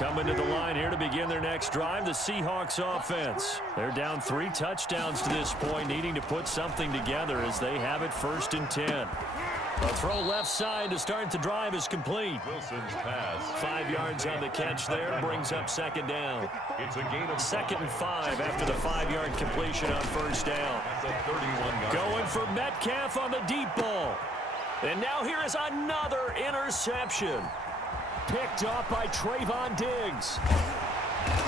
Coming to the line here to begin their next drive, the Seahawks offense. They're down 3 touchdowns to this point, needing to put something together as they have it 1st and 10. A throw left side to start the drive is complete. Wilson's pass. 5 yards on the catch there, brings up 2nd down. It's a gain of 2nd and 5 after the 5-yard completion on 1st down. That's a 31-yard. Going for Metcalf on the deep ball. And now here is another interception. Picked off by Trayvon Diggs.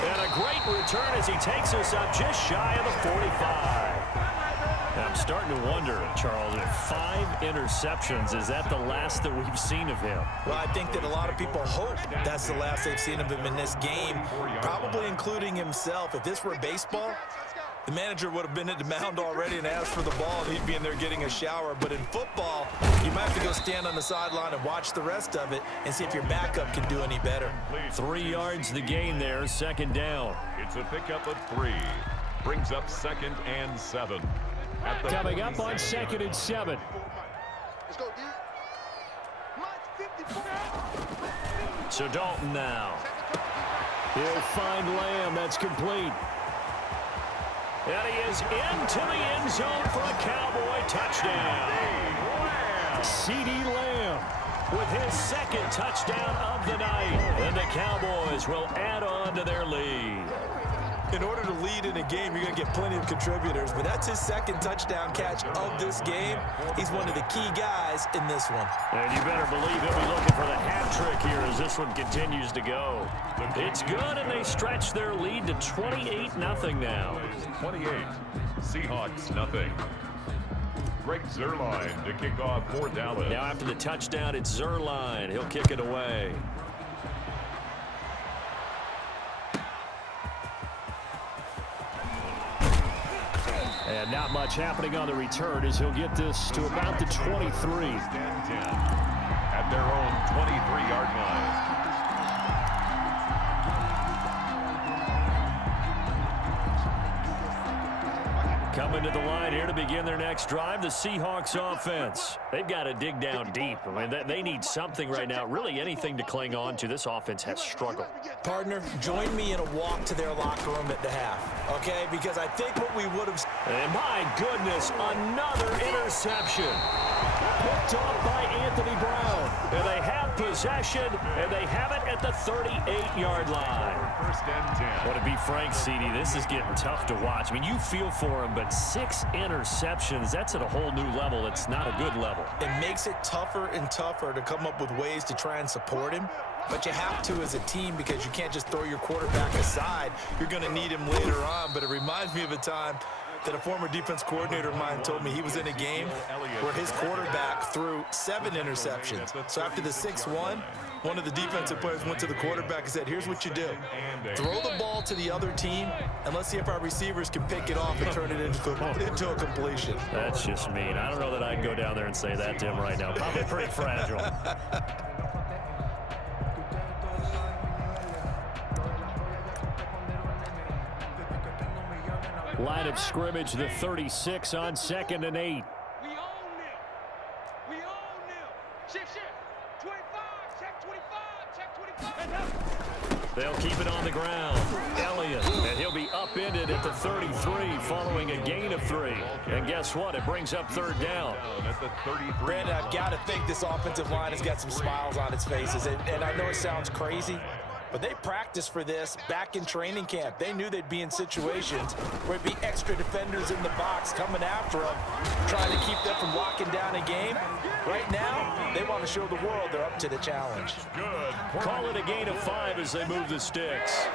And a great return as he takes us up just shy of the 45. Now I'm starting to wonder, Charles, if 5 interceptions, is that the last that we've seen of him? Well, I think that a lot of people hope that's the last they've seen of him in this game, probably including himself. If this were baseball, the manager would have been at the mound already and asked for the ball, and he'd be in there getting a shower. But in football, you might have to go stand on the sideline and watch the rest of it and see if your backup can do any better. 3 yards the gain there, 2nd down. It's a pickup of 3. Brings up 2nd and 7. Coming up on 2nd and 7. So Dalton now. He'll find Lamb. That's complete. And he is into the end zone for a Cowboy touchdown. CeeDee Lamb with his 2nd touchdown of the night. And the Cowboys will add on to their lead. In order to lead in a game, you're going to get plenty of contributors, but that's his 2nd touchdown catch of this game. He's one of the key guys in this one. And you better believe he'll be looking for the hat trick here as this one continues to go. It's good, and they stretch their lead to 28-0 now. 28. Seahawks nothing. Greg Zuerlein to kick off for Dallas. Now after the touchdown, it's Zuerlein. He'll kick it away. And not much happening on the return as he'll get this to about the 23. At their own 23-yard line. Coming to the line here to begin their next drive, the Seahawks offense. They've got to dig down deep. I mean, they need something right now, really anything to cling on to. This offense has struggled. Partner, join me in a walk to their locker room at the half, okay? Because I think what we would have... And my goodness, another interception. Picked off by Anthony Brown. And they have possession, and they have it at the 38-yard line. 1st and 10. Well, to be frank, CeeDee, this is getting tough to watch. I mean, you feel for him, but 6 interceptions, that's at a whole new level. It's not a good level. It makes it tougher and tougher to come up with ways to try and support him. But you have to as a team because you can't just throw your quarterback aside. You're going to need him later on. But it reminds me of a time that a former defense coordinator of mine told me he was in a game where his quarterback threw 7 interceptions. So after the 6-1, one of the defensive players went to the quarterback and said, here's what you do. Throw the ball to the other team, and let's see if our receivers can pick it off and turn it into a completion. That's just mean. I don't know that I can go down there and say that to him right now. Probably pretty fragile. Line of scrimmage, the 36 on 2nd and 8. We own them. We own them. Shift. 25. Check 25. Check 25. They'll keep it on the ground. Elliott, and he'll be upended at the 33 following a gain of 3. And guess what? It brings up 3rd down. At the 33. Brandon, I've got to think this offensive line has got some smiles on its faces. And I know it sounds crazy, but they practiced for this back in training camp. They knew they'd be in situations where it'd be extra defenders in the box coming after them, trying to keep them from locking down a game. Right now, they want to show the world they're up to the challenge. Good. Call it a gain of 5 as they move the sticks.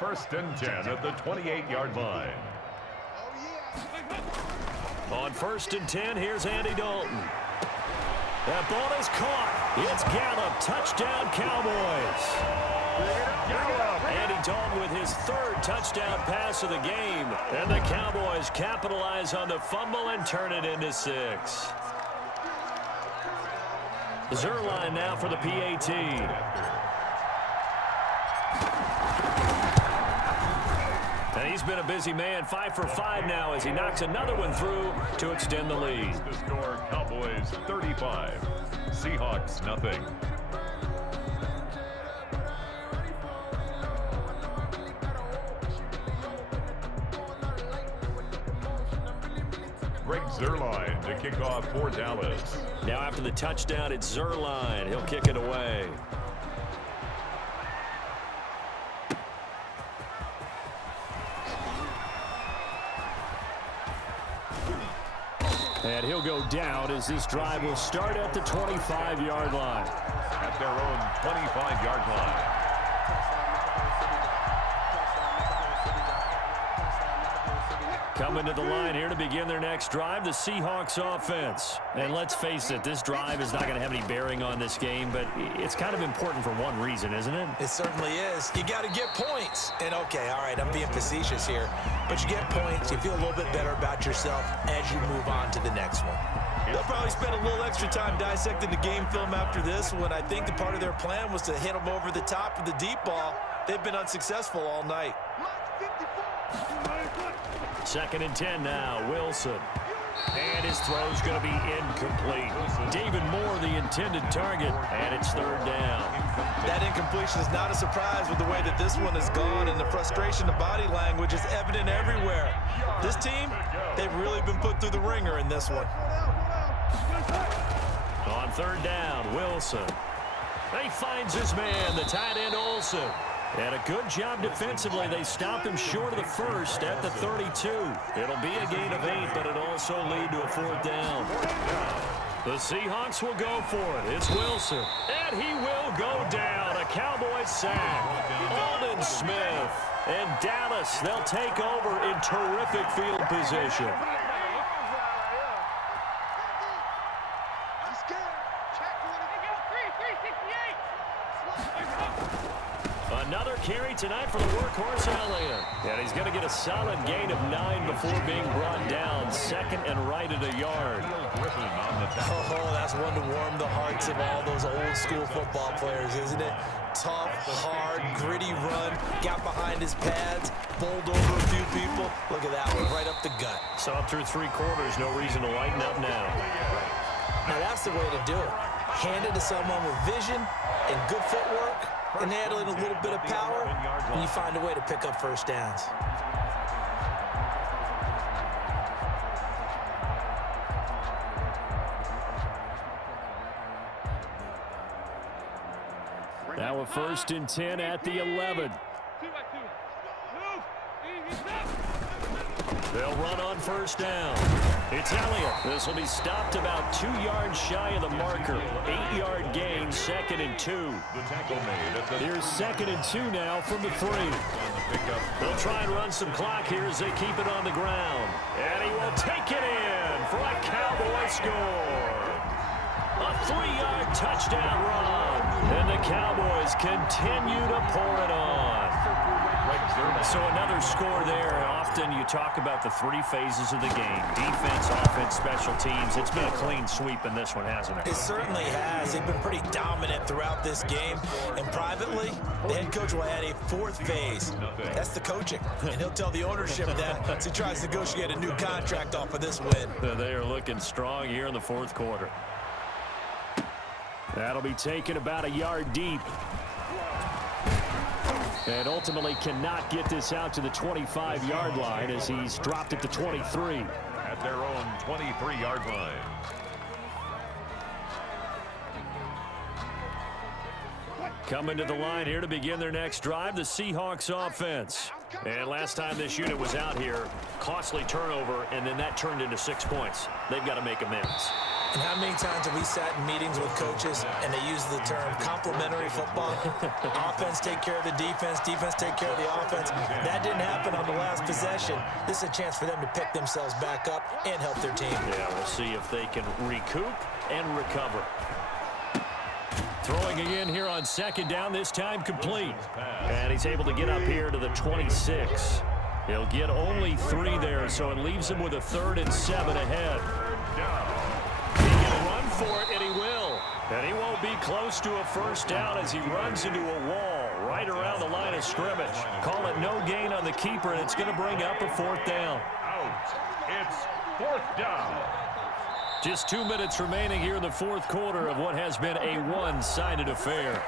1st and 10 at the 28-yard line. On 1st and 10, here's Andy Dalton. That ball is caught. It's Gallup. Touchdown, Cowboys. Andy Dalton with his 3rd touchdown pass of the game. And the Cowboys capitalize on the fumble and turn it into 6. Zuerlein now for the PAT. And he's been a busy man, 5 for 5 now as he knocks another one through to extend the lead. The score, Cowboys 35, Seahawks nothing. Zerline to kick off for Dallas. Now after the touchdown, it's Zerline. He'll kick it away. And he'll go down as this drive will start at the 25-yard line. At their own 25-yard line. Coming to the line here to begin their next drive, the Seahawks offense. And let's face it, this drive is not going to have any bearing on this game, but it's kind of important for one reason, isn't it? It certainly is. You got to get points. And, okay, all right, I'm being facetious here. But you get points, you feel a little bit better about yourself as you move on to the next one. They'll probably spend a little extra time dissecting the game film after this one. I think the part of their plan was to hit them over the top of the deep ball. They've been unsuccessful all night. 2nd and 10 now, Wilson. And his throw's going to be incomplete. David Moore, the intended target, and it's 3rd down. That incompletion is not a surprise with the way that this one has gone, and the frustration of body language is evident everywhere. This team, they've really been put through the ringer in this one. On 3rd down, Wilson. He finds his man, the tight end Olsen. And a good job defensively. They stopped him short of the first at the 32. It'll be a gain of 8, but it'll also lead to a 4th down. The Seahawks will go for it. It's Wilson. And he will go down. A Cowboys sack. Aldon Smith. And Dallas, they'll take over in terrific field position. Another carry tonight for the workhorse Elliott. And he's going to get a solid gain of 9 before being brought down. 2nd and right at a yard. Oh, that's one to warm the hearts of all those old school football players, isn't it? Tough, hard, gritty run. Got behind his pads, bowled over a few people. Look at that one, right up the gut. So up through 3 quarters, no reason to lighten up now. Now that's the way to do it. Hand it to someone with vision and good footwork, and add in a little bit of power, and you find a way to pick up 1st downs. Now a 1st and 10 at the 11. They'll run on 1st down. It's Elliott. This will be stopped about 2 yards shy of the marker. 8-yard gain, 2nd and 2. Here's 2nd and 2 now from the 3. They'll try and run some clock here as they keep it on the ground. And he will take it in for a Cowboy score. A 3-yard touchdown run. And the Cowboys continue to pour it on. So another score there. Often you talk about the 3 phases of the game. Defense, offense, special teams. It's been a clean sweep in this one, hasn't it? It certainly has. They've been pretty dominant throughout this game. And privately, the head coach will add a 4th phase. That's the coaching. And he'll tell the ownership that as he tries to negotiate a new contract off of this win. They are looking strong here in the 4th quarter. That'll be taken about a yard deep. And ultimately cannot get this out to the 25-yard line as he's dropped at the 23. At their own 23-yard line. Coming to the line here to begin their next drive, the Seahawks offense. And last time this unit was out here, costly turnover, and then that turned into 6 points. They've got to make amends. And how many times have we sat in meetings with coaches and they use the term complementary football? Offense take care of the defense, defense take care of the offense. That didn't happen on the last possession. This is a chance for them to pick themselves back up and help their team. Yeah, we'll see if they can recoup and recover. Throwing again here on 2nd down, this time complete. And he's able to get up here to the 26. He'll get only 3 there, so it leaves him with a 3rd and 7 ahead. He can run for it, and he will. And he won't be close to a 1st down as he runs into a wall right around the line of scrimmage. Call it no gain on the keeper, and it's going to bring up a 4th down. Out. It's 4th down. Just 2 minutes remaining here in the 4th quarter of what has been a one-sided affair.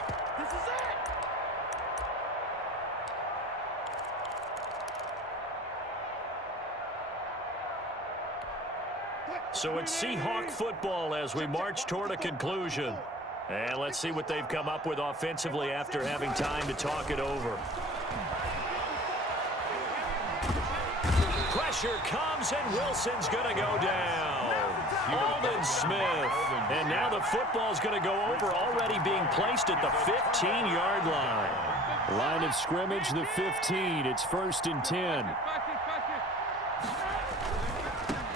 So it's Seahawk football as we march toward a conclusion. And let's see what they've come up with offensively after having time to talk it over. Pressure comes, and Wilson's going to go down. Aldon Smith. And now the football's going to go over, already being placed at the 15-yard line. Line of scrimmage, the 15. It's 1st and 10.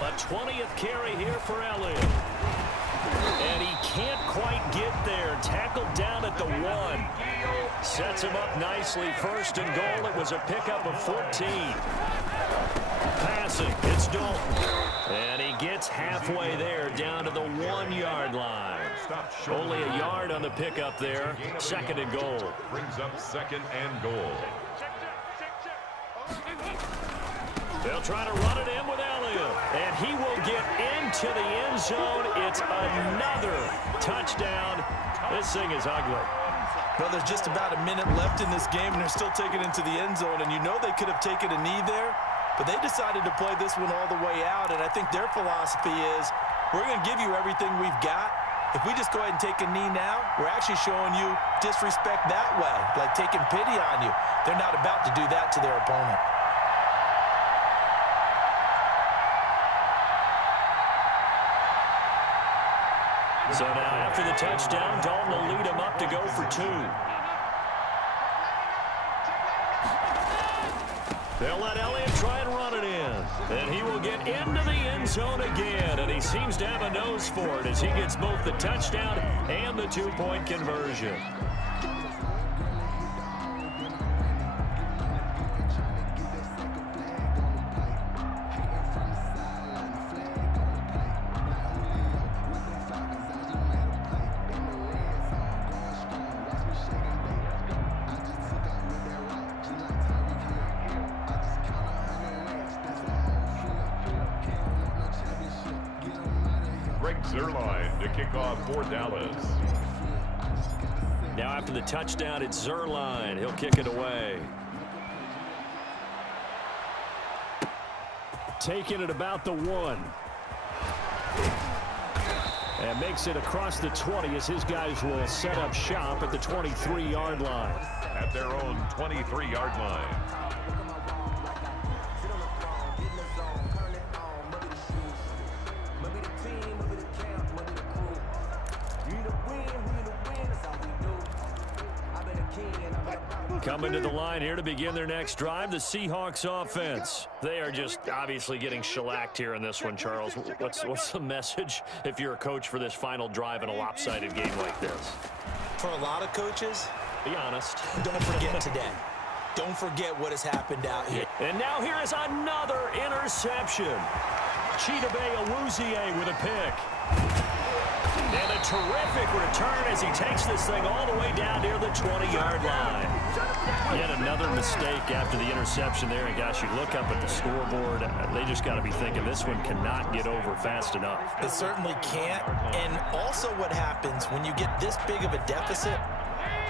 A 20th carry here for Elliott. And he can't quite get there. Tackled down at the 1. Sets him up nicely. 1st and goal. It was a pickup of 14. Passing. It's Dalton. And he gets halfway there, down to the 1-yard line. Only a yard on the pickup there. 2nd and goal. Brings up 2nd and goal. They'll try to run it in with Elliott. And he will get into the end zone. It's another touchdown. This thing is ugly. Well, there's just about a minute left in this game, and they're still taking it into the end zone. And you know they could have taken a knee there, but they decided to play this one all the way out. And I think their philosophy is, we're going to give you everything we've got. If we just go ahead and take a knee now, we're actually showing you disrespect that way, like taking pity on you. They're not about to do that to their opponent. So now after the touchdown, Dalton will lead him up to go for 2. They'll let Elliott try and run it in. And he will get into the end zone again. And he seems to have a nose for it as he gets both the touchdown and the 2-point conversion. Zerline to kick off for Dallas. Now after the touchdown, it's Zerline. He'll kick it away. Taking it about the 1. And makes it across the 20 as his guys will set up shop at the 23-yard line. At their own 23-yard line. Coming to the line here to begin their next drive, the Seahawks offense. They are just obviously getting shellacked here in this one, Charles. What's the message if you're a coach for this final drive in a lopsided game like this? For a lot of coaches, be honest. Don't forget today. Don't forget what has happened out here. And now here is another interception. Chidobe Awuzie with a pick. And a terrific return as he takes this thing all the way down near the 20-yard line. Yet another mistake after the interception there. And, gosh, you look up at the scoreboard, they just got to be thinking this one cannot get over fast enough. It certainly can't. And also what happens when you get this big of a deficit,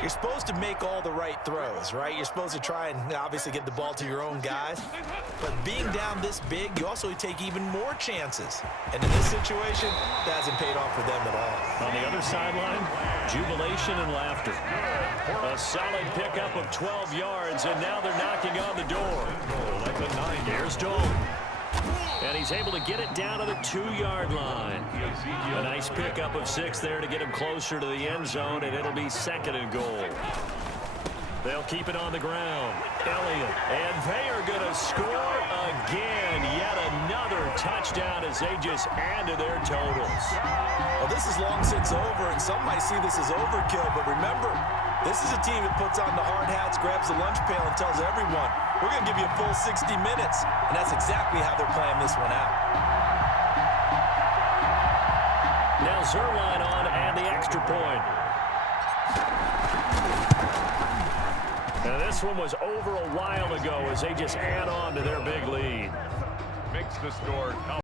you're supposed to make all the right throws, right? You're supposed to try and obviously get the ball to your own guys. But being down this big, you also take even more chances. And in this situation, that hasn't paid off for them at all. On the other sideline, jubilation and laughter. A solid pickup of 12 yards, and now they're knocking on the door. Here's Dalton. And he's able to get it down to the 2-yard line. A nice pickup of 6 there to get him closer to the end zone, and it'll be 2nd and goal. They'll keep it on the ground. Elliott, and they are going to score again. Yet another touchdown as they just add to their totals. Well, this is long since over, and some might see this as overkill, but remember, this is a team that puts on the hard hats, grabs the lunch pail, and tells everyone, we're going to give you a full 60 minutes. And that's exactly how they're playing this one out. Now Zerline on and the extra point. And this one was over a while ago as they just add on to their big lead. Makes the score.